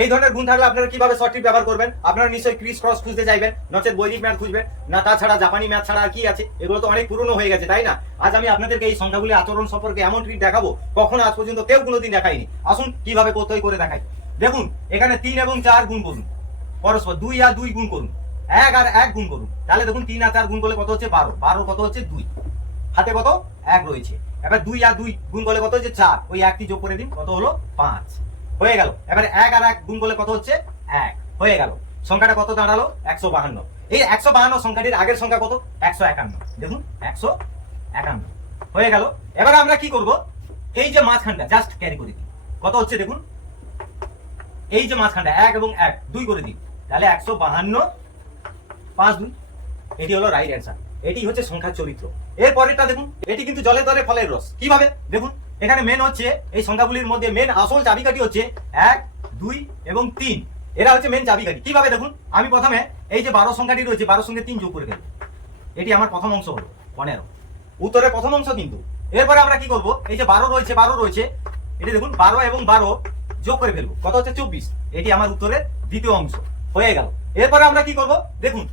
এই ধরনের গুণ থাকলে আপনারা কিভাবে শর্ট ট্রিক ব্যবহার করবেন? আপনারা নিশ্চয়ই ক্রিস ক্রস খুঁজতে চাইবেন, নচেত বৈদিক ম্যাথ খুঁজবেন না, তাছাড়া জাপানি ম্যাথ ছাড়া আর কি আছে? এগুলো তো অনেক পুরনো হয়ে গেছে, তাই না? আজ আমি আপনাদেরকে এই সংখ্যাগুলি আচরণ সম্পর্কে এমন ট্রিক দেখাবো কখনো আজ পর্যন্ত কেউ কোনোদিন দেখায়নি। আসুন কিভাবে করতে করে দেখাই। দেখুন এখানে 3 এবং 4 গুণ করুন পরস্পর, 2 আর 2 গুণ করুন, 1 আর 1 গুণ করুন, তাহলে দেখুন 3 আর 4 গুণ করলে কত হচ্ছে 12, 12 কত হচ্ছে 2, হাতে কত 1 রয়েছে। এবার 2 আর 2 গুণ করলে কত হচ্ছে 4, ওই 1টি যোগ করে দিন, কত হলো 5, হয়ে গেল। এবারে 1 আর 1 গুণ করলে কত হচ্ছে 1, হয়ে গেল। সংখ্যাটা কত দাঁড়ালো 152। এই 152 সংখ্যাটির আগের সংখ্যা কত 151, দেখুন 151 হয়ে গেল। এবারে আমরা কি করব, এই যে মাঝখানটা জাস্ট ক্যারি করে দিই, কত হচ্ছে দেখুন, এই যে মাঝখানটা 1 এবং 1 2 করে দিই, তাহলে 152 5 2, এটি হলো রাইট অ্যান্সার। এটি হচ্ছে সংখ্যার চরিত্র। এর পরেরটা দেখুন, এটি কিন্তু জলের দরে ফলের রস। কিভাবে দেখুন, এখানে মেন হচ্ছে এই সংখ্যাগুলির মধ্যে মেন আসল চাবিকাঠি হচ্ছে 1 2 এবং 3, এরা হচ্ছে মেন চাবিকাঠি। কিভাবে দেখুন, আমি প্রথমে এই যে 12 সংখ্যাটি রয়েছে 12 সঙ্গে 3 যোগ করে দেব, এটি আমার প্রথম অংশ হলো 15, উত্তরের প্রথম অংশ কিন্তু। এরপরে আমরা কি করব, এই যে 12 রয়েছে এটি দেখুন 12 এবং 12 যোগ করে ফেলবো, কত হচ্ছে 24, এটি আমার উত্তরের দ্বিতীয় অংশ হয়ে গেল। এরপরে আমরা কি করব, দেখুন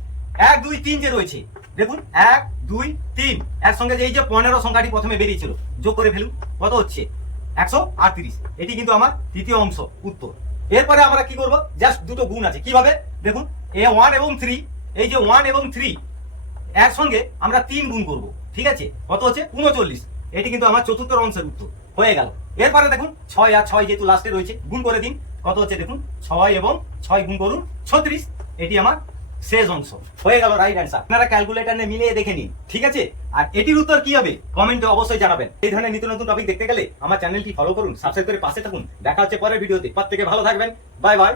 1 2 3 যে রয়েছে, দেখুন 1 2 3 এর সঙ্গে যে এই যে 15 সংখ্যাটি প্রথমে বেরিয়েছিল যোগ করে ফেলুন, কত হচ্ছে 138, এটি কিন্তু আমার তৃতীয় অংশ উত্তর। এরপরে আমরা কি করব, জাস্ট দুটো গুণ আছে। কিভাবে দেখুন, A1 এবং 3, এই যে 1 এবং 3 এর সঙ্গে আমরা 3 গুণ করব, ঠিক আছে, কত হচ্ছে 39, এটি কিন্তু আমার চতুর্থ অংশের উত্তর হয়ে গেল। এরপরে দেখুন 6 আর 6 যেহেতু লাস্টে রয়েছে গুণ করে দিন, কত হচ্ছে দেখুন 6 এবং 6 গুণ করুন 36, এটি আমার শেষ অংশ হয়ে গেল রাইট অ্যান্সার। আপনারা ক্যালকুলেটর নিয়ে মিলিয়ে দেখে নিন, ঠিক আছে। আর এটির উত্তর কি হবে কমেন্টে অবশ্যই জানাবেন। এই ধরনের নিত্য নতুন টপিক দেখতে গেলে আমার চ্যানেলটি ফলো করুন, সাবস্ক্রাইব করে পাশে থাকুন। দেখা হচ্ছে পরের ভিডিওতে, প্রত্যেকে ভালো থাকবেন, বাই বাই।